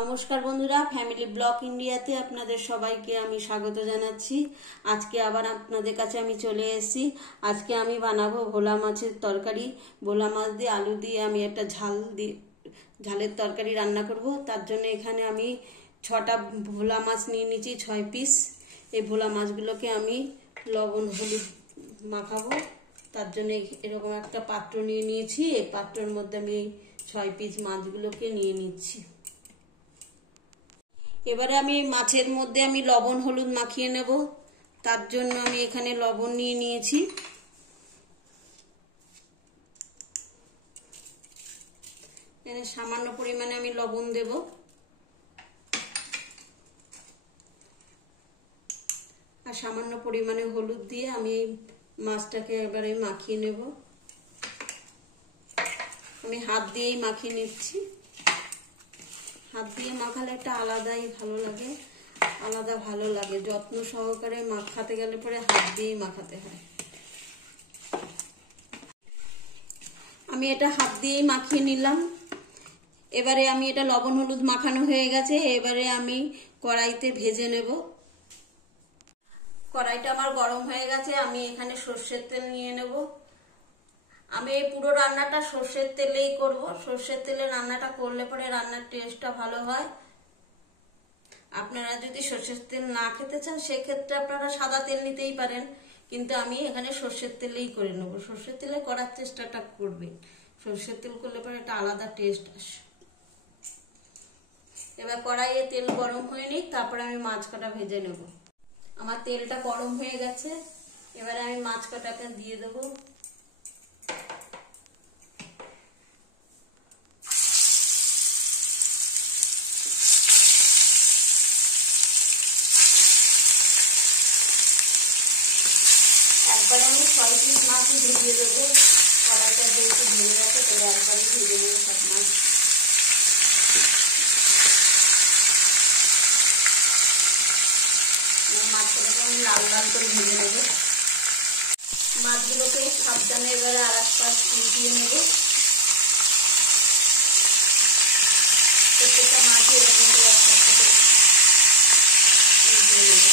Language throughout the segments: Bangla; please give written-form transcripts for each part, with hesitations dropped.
নমস্কার বন্ধুরা, ফ্যামিলি ব্লগ ইন্ডিয়াতে আপনাদের সবাইকে আমি স্বাগত জানাচ্ছি। আজকে আবার আপনাদের কাছে আমি চলে এসেছি। আজকে আমি বানাবো ভোলা মাছের তরকারি। ভোলা মাছ দিয়ে আলু দিয়ে আমি একটা ঝালের তরকারি রান্না করব। তার জন্য এখানে আমি 6টা ভোলা মাছ নিয়ে নিয়েছি, 6 পিস। এই ভোলা মাছগুলোকে আমি লবণ হলুদ মাখাবো। তার জন্য এরকম একটা পাত্র নিয়ে নিয়েছি। এই পাত্রের মধ্যে আমি 6 পিস মাছগুলোকে নিয়ে নিচ্ছি। এবারে আমি মাছের মধ্যে আমি লবণ হলুদ মাখিয়ে নেব। তার জন্য আমি এখানে লবণ নিয়ে নিয়েছি। এখানে সামান্য পরিমাণে আমি লবণ দেব। আর সামান্য পরিমাণে হলুদ দিয়ে আমি মাছটাকে এবারে মাখিয়ে নেব। আমি হাত দিয়েই মাখিয়ে নিচ্ছি। হাত দিয়ে মাখালে একটা আলাদাই ভালো লাগে। যত্ন সহকারে মাখাতে গেলে পরে হাত দিয়েই মাখাতে হয়। আমি এটা হাত দিয়েই মাখিয়ে নিলাম। এবারে আমি এটা লবণ হলুদ মাখানো হয়ে গেছে। এবারে আমি কড়াইতে ভেজে নেব। কড়াইটা আমার গরম হয়ে গেছে। আমি এখানে সর্ষের তেল নিয়ে নেব। আমি এই পুরো রান্নাটা সর্ষের তেলেই করব। সর্ষের তেলে রান্নাটা করলে পরে রান্নার টেস্টটা ভালো হয়। আপনারা যদি সর্ষের তেল না খেতে চান সেক্ষেত্রে আপনারা সাদা তেল নিতেই পারেন, কিন্তু আমি এখানে সর্ষের তেলেই করে নেব। সর্ষের তেলে করার চেষ্টাটা করবেন। সর্ষের তেল করলে পরে একটা আলাদা টেস্ট আসে। এবার কড়াইয়ে তেল গরম হয়ে নিক, তারপরে আমি মাছ কাটা ভেজে নেব। আমার তেলটা গরম হয়ে গেছে। এবারে আমি মাছ কাটাকে দিয়ে দেবো। একবারে আমি 6 পিস মাছই ভেজে দেবো। কড়াইটা যেহেতু ভেজে গেছে তাহলে একবারে ভেজে নেবো সব মাছ। মাছটাকে আমি লাল লাল করে ভেজে নেবো। মাছগুলোকে সাবধানে এবারে আর এক পাশ উল্টিয়ে নেবো। প্রত্যেকটা মাছই এরকম করে এক পাশ থেকে উল্টিয়ে নেবো।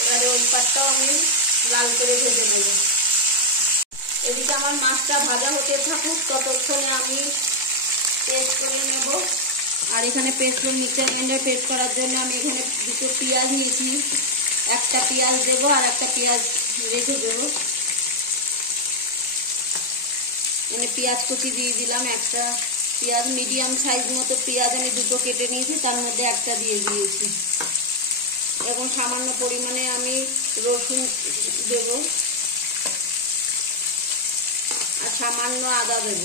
এবারে ওই পাটটাও আমি লাল করে ভেজে নেব। এদিকে আমার মাছটা ভাজা হতে থাকুক, ততক্ষণে আমি পেস্ট করে নেব। আর এখানে মিক্সার গ্রাইন্ডার পেস্ট করার জন্য আমি এখানে 2টো পেঁয়াজ নিয়েছি। একটা পেঁয়াজ দেবো আর একটা পেঁয়াজ রেখে দেবো। মানে পেঁয়াজ কুচি দিয়ে দিলাম। একটা পেঁয়াজ মিডিয়াম সাইজ মতো পেঁয়াজ আমি 2টো কেটে নিয়েছি, তার মধ্যে একটা দিয়ে দিয়েছি। এখন সামান্য পরিমাণে আমি রসুন দেব আর সামান্য আদা দেব।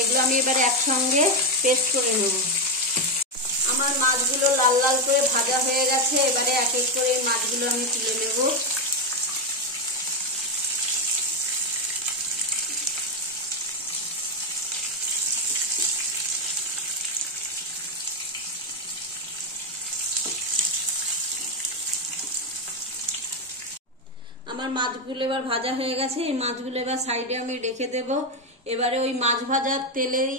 এগুলো আমি এবারে একসঙ্গে পেস্ট করে নেব। আমার মাছগুলো লাল লাল করে ভাজা হয়ে গেছে। এবারে এক এক করে এই মাছগুলো আমি তুলে নেব। আমার মাছগুলো এবার ভাজা হয়ে গেছে। এই মাছগুলো এবার সাইডে আমি রেখে দেব। এবারে ওই মাছ ভাজার তেলেই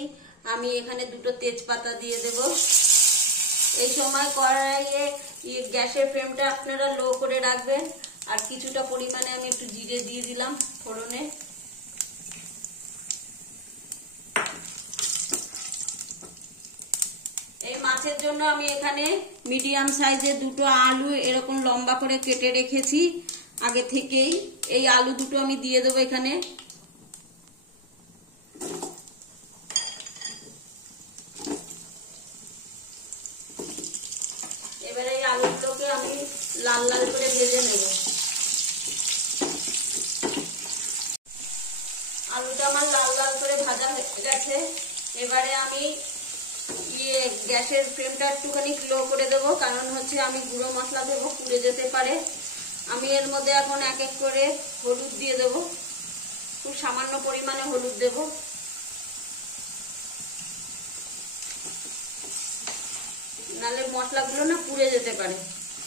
আমি এখানে 2টো তেজপাতা দিয়ে দেব। এই সময় কড়াইয়ে গ্যাসের ফ্লেমটা আপনারা লো করে রাখবেন। আর কিছুটা পরিমাণে আমি একটু জিরে দিয়ে দিলাম ফোড়নে। এই মাছের জন্য আমি এখানে মিডিয়াম সাইজের 2টো আলু এরকম লম্বা করে কেটে রেখেছি আগে থেকেই। এই আলু 2টো আমি দিয়ে দেবো এখানে। এবারে এই আলুগুলোকে আমি লাল লাল করে ভেজে নেব। আলুটা আমার লাল লাল করে ভাজা হয়ে গেছে। এবারে আমি গ্যাসের ফ্লেমটা একটুখানি লো করে দেবো, কারণ হচ্ছে আমি গুঁড়ো মশলা দেবো, পুড়ে যেতে পারে। আমি এর মধ্যে এখন এক এক করে হলুদ দিয়ে দেবো। খুব সামান্য পরিমাণে হলুদ দেব। মশলাগুলো না পুড়ে যেতে পারে,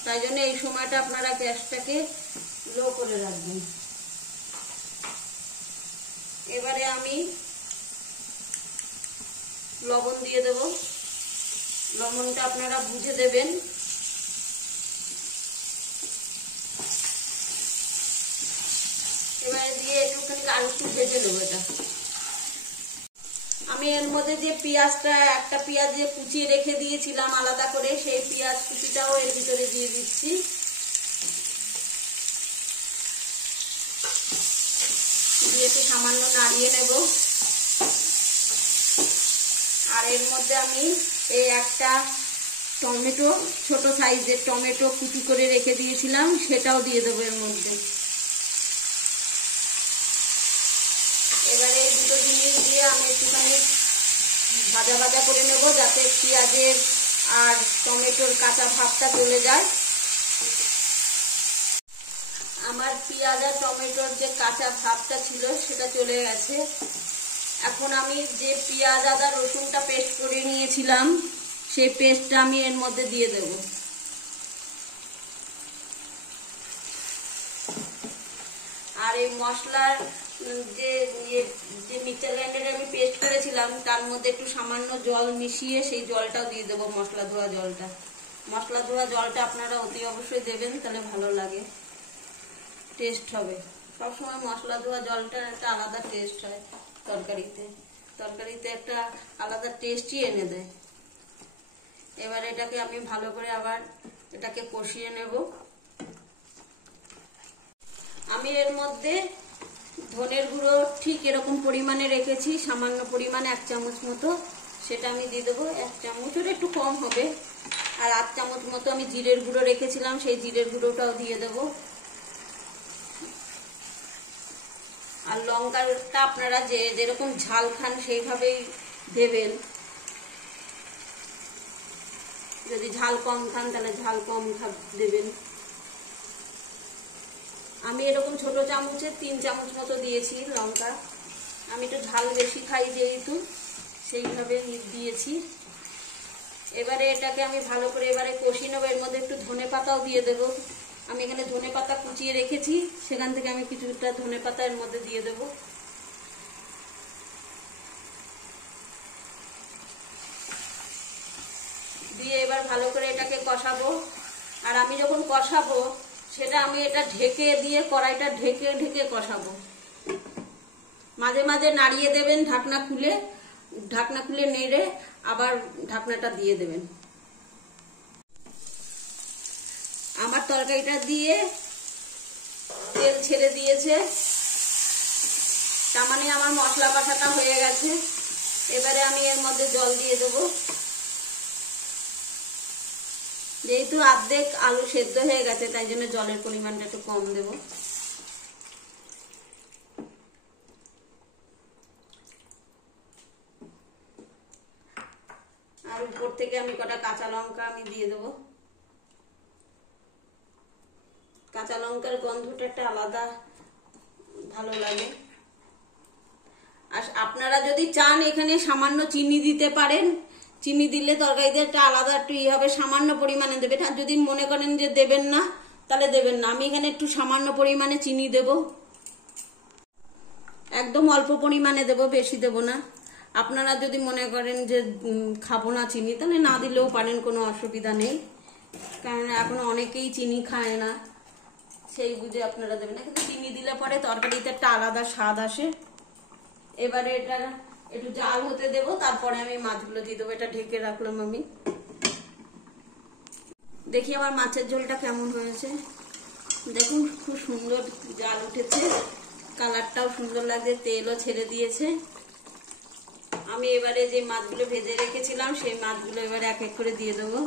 তাই জন্য এই সময়টা আপনারা গ্যাসটাকে লো করে রাখবেন। এবারে আমি লবণ দিয়ে দেব, লবণটা আপনারা বুঝে দেবেন। এবারে দিয়ে একটুখানি আলু একটু ভেজে নেবো। এটা আমি এর মধ্যে যে পেঁয়াজটা, একটা পেঁয়াজ যে কুচিয়ে রেখে দিয়েছিলাম আলাদা করে, সেই পেঁয়াজ কুচিটাও এর ভিতরে দিয়ে দিচ্ছি। দিয়ে একটু সামান্য নাড়িয়ে নেব। আর এর মধ্যে আমি এই একটা টমেটো, ছোট সাইজের টমেটো কুচি করে রেখে দিয়েছিলাম, সেটাও দিয়ে দেবো এর মধ্যে। এবারে এই দুটো জিনিস দিয়ে আমি একটুখানি ভাজা ভাজা করে নেব, যাতে পেঁয়াজের আর টমেটোর কাঁচা ভাবটা চলে যায়। আমার পেঁয়াজ আর টমেটোর যে কাঁচা ভাবটা ছিল সেটা চলে গেছে। এখন আমি যে পেঁয়াজ আদা রসুনটা পেস্ট করে নিয়েছিলাম, সেই পেস্টটা আমি এর মধ্যে দিয়ে দেব। আর এই মশলার যে মিক্সচার গ্রাইন্ডারে আমি পেস্ট করেছিলাম, তার মধ্যে একটু সামান্য জল মিশিয়ে সেই জলটাও দিয়ে দেবো, মশলা ধোয়া জলটা। মশলা ধোয়া জলটা আপনারা অতি অবশ্যই দেবেন, তাহলে ভালো লাগে, টেস্ট হবে। সবসময় মশলা ধোয়া জলটার একটা আলাদা টেস্ট হয় তরকারিতে, তরকারিতে একটা আলাদা টেস্টই এনে দেয়। এবার এটাকে আমি ভালো করে আবার এটাকে কষিয়ে নেব। আমি এর মধ্যে ধনের গুঁড়ো ঠিক এরকম পরিমাণে রেখেছি, সামান্য পরিমাণে 1 চামচ মতো, সেটা আমি দিয়ে দেবো। 1 চামচের একটু কম হবে। আর 8 চামচ মতো আমি জিরের গুঁড়ো রেখেছিলাম, সেই জিরের গুঁড়োটাও দিয়ে দেবো। আর লঙ্কাটা আপনারা যেরকম ঝাল খান সেইভাবেই দেবেন। যদি ঝাল কম খান তাহলে ঝাল কম দেবেন। আমি এরকম ছোট চামচে 3 চামচ মতো দিয়েছি লঙ্কা। আমি একটু ঝাল বেশি খাই যেহেতু, সেইভাবে দিয়েছি। এবারে এটাকে আমি ভালো করে এবারে কষিয়ে নেবো। এর মধ্যে একটু ধনে পাতাও দিয়ে দেবো। আমি এখানে ধনে পাতা কুচিয়ে রেখেছি, সেখান থেকে আমি কিছুটা ধনে পাতা এর মধ্যে দিয়ে দেবো। দিয়ে এবার ভালো করে এটাকে কষাবো। আর আমি যখন কষাবো সেটা আমি এটা ঢেকে দিয়ে, কড়াইটা ঢেকে ঢেকে কষাবো। মাঝে মাঝে নাড়িয়ে দেবেন, ঢাকনা খুলে নেড়ে আবার ঢাকনাটা দিয়ে দেবেন। আমার তরকারিটা দিয়ে তেল ছেড়ে দিয়েছে, তার মানে আমার মশলা কষাটা হয়ে গেছে। এবারে আমি এর মধ্যে জল দিয়ে দেবো। যেহেতু অর্ধেক আলু সেদ্ধ হয়ে গেছে, তাই জন্য জলের পরিমাণটা একটু কম দেব। আর উপর থেকে আমি কটা কাঁচা লঙ্কা আমি দিয়ে দেবো। কাঁচা লঙ্কার গন্ধটা একটা আলাদা ভালো লাগে। আর আপনারা যদি চান এখানে সামান্য চিনি দিতে পারেন, চিনি দিলে তরকারিতে একটা আলাদা একটু ইয়ে হবে, সামান্য পরিমাণে দেবেন। আর যদি মনে করেন যে দেবেন না, তাহলে দেবেন না। আমি এখানে একটু সামান্য পরিমাণে চিনি দেব, একদম অল্প পরিমাণে দেব, বেশি দেব না। আপনারা যদি মনে করেন যে খাবো না চিনি, তাহলে না দিলেও পারেন, কোনো অসুবিধা নেই। কারণ এখন অনেকেই চিনি খায় না, সেই বুঝে আপনারা দেবেন না। কিন্তু চিনি দিলে পরে তরকারিতে একটা আলাদা স্বাদ আসে। এবারে এটা একটু জাল হতে দেব, তারপরে আমি মাছগুলো দিয়ে দেবো। এটা ঢেকে রাখলাম আমি। দেখি আমার মাছের ঝোলটা কেমন হয়েছে। দেখুন খুব সুন্দর জাল উঠেছে, কালারটাও সুন্দর লাগছে, তেলও ছেড়ে দিয়েছে। আমি এবারে যে মাছগুলো ভেজে রেখেছিলাম, সেই মাছগুলো এবারে এক এক করে দিয়ে দেবো।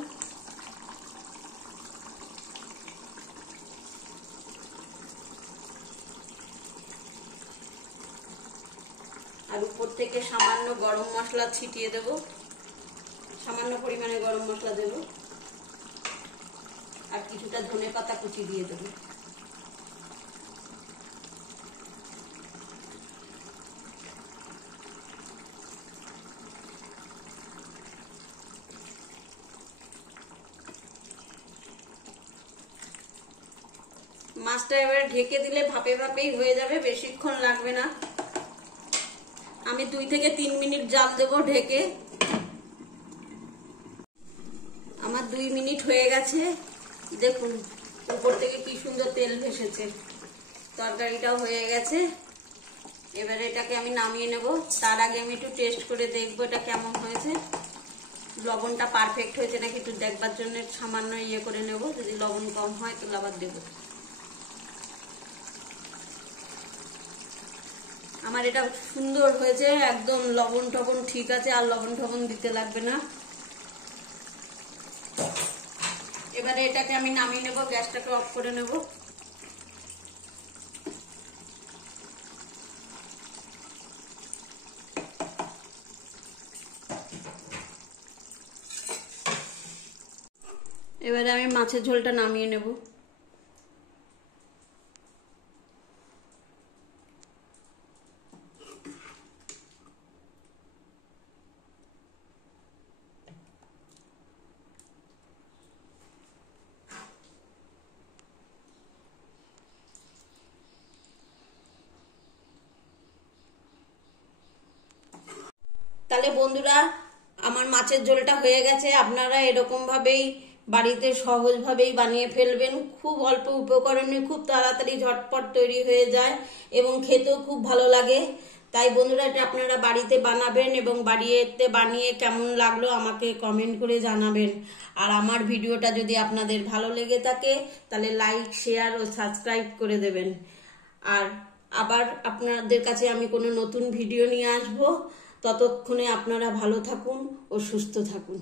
আর উপর থেকে সামান্য গরম মশলা ছিটিয়ে দেব, সামান্য পরিমাণে গরম মশলা দেব। আর কিছুটা ধনে পাতা কুচি দিয়ে দেব। মাছটা এবার ঢেকে দিলে ভাপে ভাপেই হয়ে যাবে, বেশিক্ষণ লাগবে না। আমি 2 থেকে 3 মিনিট জাল দেবো ঢেকে। আমার 2 মিনিট হয়ে গেছে, দেখুন উপর থেকে কি সুন্দর তেল ভেসেছে। তরকারিটাও হয়ে গেছে, এবারে এটাকে আমি নামিয়ে নেব। তার আগে আমি একটু টেস্ট করে দেখবো এটা কেমন হয়েছে, লবণটা পারফেক্ট হয়েছে নাকি একটু দেখবার জন্য সামান্য ইয়ে করে নেব। যদি লবণ কম হয় তাহলে আবার দেবো। আমার এটা সুন্দর হয়েছে, একদম লবণ টবণ ঠিক আছে, আর লবণ টবণ দিতে লাগবে না। এবারে এটাকে আমি নামিয়ে নেব, গ্যাসটাকে অফ করে নেব। এবারে আমি মাছের ঝোলটা নামিয়ে নেব। তাহলে বন্ধুরা, আমার মাছের ঝোলটা হয়ে গেছে। আপনারা এরকম ভাবেই বাড়িতে সহজভাবেই বানিয়ে ফেলবেন। খুব অল্প উপকরণে খুব তাড়াতাড়ি ঝটপট তৈরি হয়ে যায় এবং খেতেও খুব ভালো লাগে। তাই বন্ধুরা, এটা আপনারা বাড়িতে বানাবেন এবং বানিয়ে কেমন লাগলো আমাকে কমেন্ট করে জানাবেন। আর আমার ভিডিওটা যদি আপনাদের ভালো লেগে থাকে তাহলে লাইক, শেয়ার ও সাবস্ক্রাইব করে দেবেন। আর আবার আপনাদের কাছে আমি কোনো নতুন ভিডিও নিয়ে আসবো। ততক্ষণে আপনারা ভালো থাকুন ও সুস্থ থাকুন।